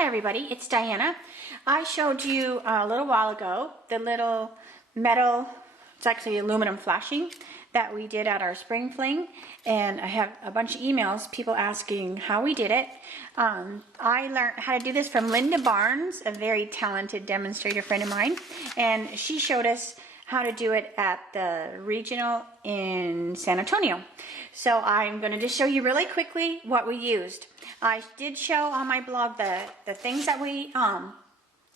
Hi everybody, it's Diana. I showed you a little while ago the little metal, it's actually aluminum flashing that we did at our spring fling, and I have a bunch of emails, people asking how we did it. I learned how to do this from Linda Barnes, a very talented demonstrator friend of mine, and she showed us how to do it at the regional in San Antonio. So I'm going to just show you really quickly what we used. I did show on my blog the things that we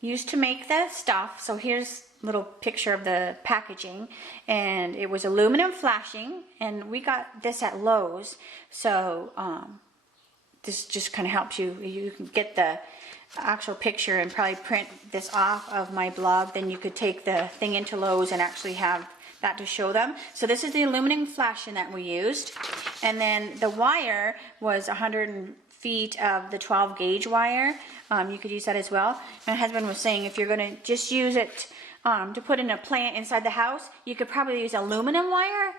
used to make the stuff. So here's a little picture of the packaging, and it was aluminum flashing, and we got this at Lowe's. So this just kind of helps you. You can get the actual picture and probably print this off of my blog. Then you could take the thing into Lowe's and actually have that to show them. So this is the aluminum flashing that we used, and then the wire was 100 feet of the 12 gauge wire. You could use that as well. My husband was saying if you're going to just use it to put in a plant inside the house, you could probably use aluminum wire.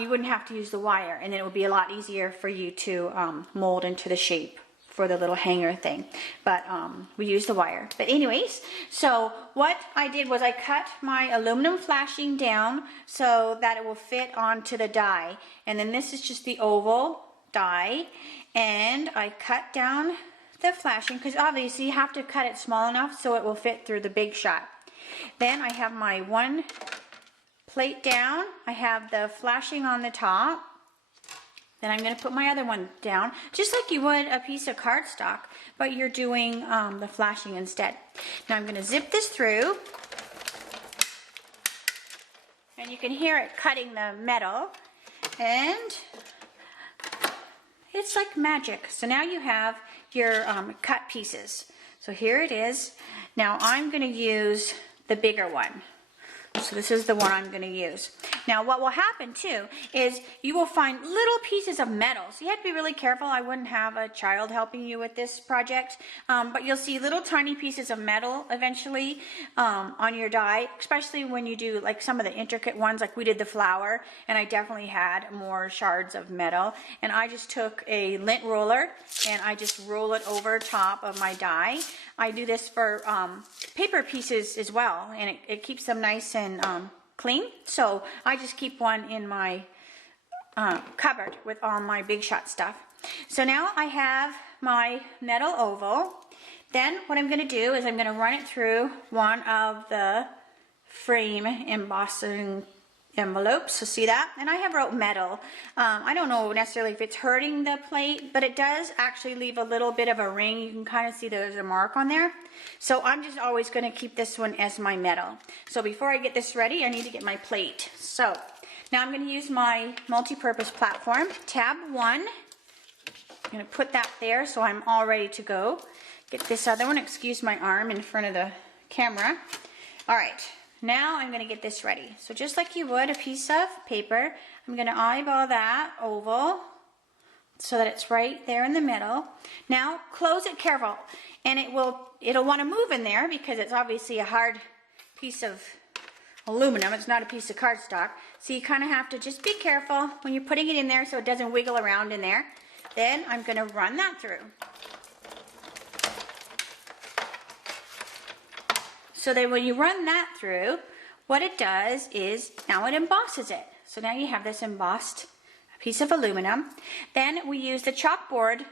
You wouldn't have to use the wire, and then it would be a lot easier for you to mold into the shape for the little hanger thing. But we used the wire. But anyways, so what I did was I cut my aluminum flashing down so that it will fit onto the die. And then this is just the oval die, and I cut down the flashing because obviously you have to cut it small enough so it will fit through the big shot. Then I have my one plate down, I have the flashing on the top. Then I'm going to put my other one down, just like you would a piece of cardstock, but you're doing the flashing instead. Now I'm going to zip this through, and you can hear it cutting the metal, and it's like magic. So now you have your cut pieces. So here it is. Now I'm going to use the bigger one. So this is the one I'm going to use. Now what will happen too is you will find little pieces of metal. So you have to be really careful. I wouldn't have a child helping you with this project. But you'll see little tiny pieces of metal eventually on your die, especially when you do like some of the intricate ones, like we did the flower, and I definitely had more shards of metal. And I just took a lint roller and I just roll it over top of my die. I do this for paper pieces as well, and it keeps them nice and clean. So I just keep one in my cupboard with all my Big Shot stuff. So now I have my metal oval. Then what I'm going to do is I'm going to run it through one of the frame embossing envelopes. So see that? And I have wrote metal. I don't know necessarily if it's hurting the plate, but it does actually leave a little bit of a ring. You can kind of see there's a mark on there. So I'm just always going to keep this one as my metal. So before I get this ready, I need to get my plate. So now I'm going to use my multi-purpose platform, tab 1. I'm going to put that there so I'm all ready to go. Get this other one. Excuse my arm in front of the camera. All right. Now I'm going to get this ready. So just like you would a piece of paper, I'm going to eyeball that oval so that it's right there in the middle. Now close it careful, and it'll want to move in there because it's obviously a hard piece of aluminum. It's not a piece of cardstock. So you kind of have to just be careful when you're putting it in there so it doesn't wiggle around in there. Then I'm going to run that through. So then when you run that through, what it does is now it embosses it. So now you have this embossed piece of aluminum. Then we use the chalkboard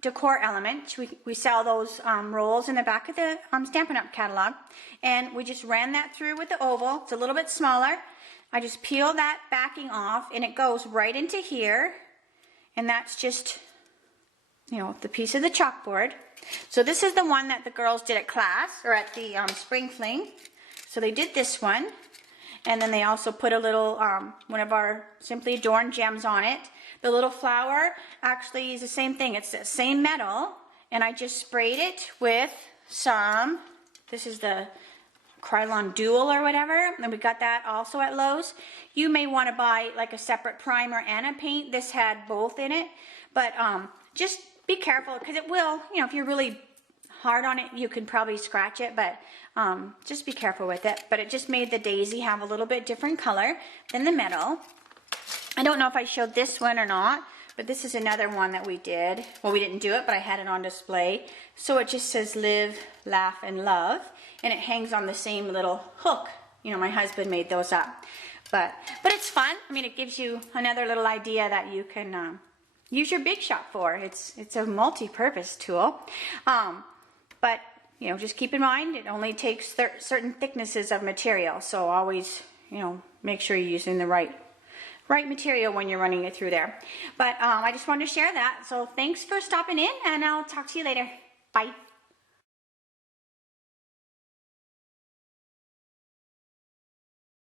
decor element. We sell those rolls in the back of the Stampin' Up! Catalog. And we just ran that through with the oval. It's a little bit smaller. I just peel that backing off, and it goes right into here. And that's just, you know, the piece of the chalkboard. So this is the one that the girls did at class, or at the spring fling. So they did this one, and then they also put a little one of our Simply Adorned gems on it. The little flower actually is the same thing. It's the same metal, and I just sprayed it with some, this is the Krylon Dual or whatever, and we got that also at Lowe's. You may want to buy like a separate primer and a paint. This had both in it, but just be careful because it will, you know, if you're really hard on it, you can probably scratch it, but just be careful with it. But it just made the daisy have a little bit different color than the metal. I don't know if I showed this one or not, but this is another one that we did. Well, we didn't do it, but I had it on display. So it just says live, laugh, and love, and it hangs on the same little hook. You know, my husband made those up. But it's fun. I mean, it gives you another little idea that you can use your Big Shot for. It's a multi-purpose tool. But, you know, just keep in mind, it only takes certain thicknesses of material. So always, you know, make sure you're using the right material when you're running it through there. But I just wanted to share that. So thanks for stopping in, and I'll talk to you later. Bye.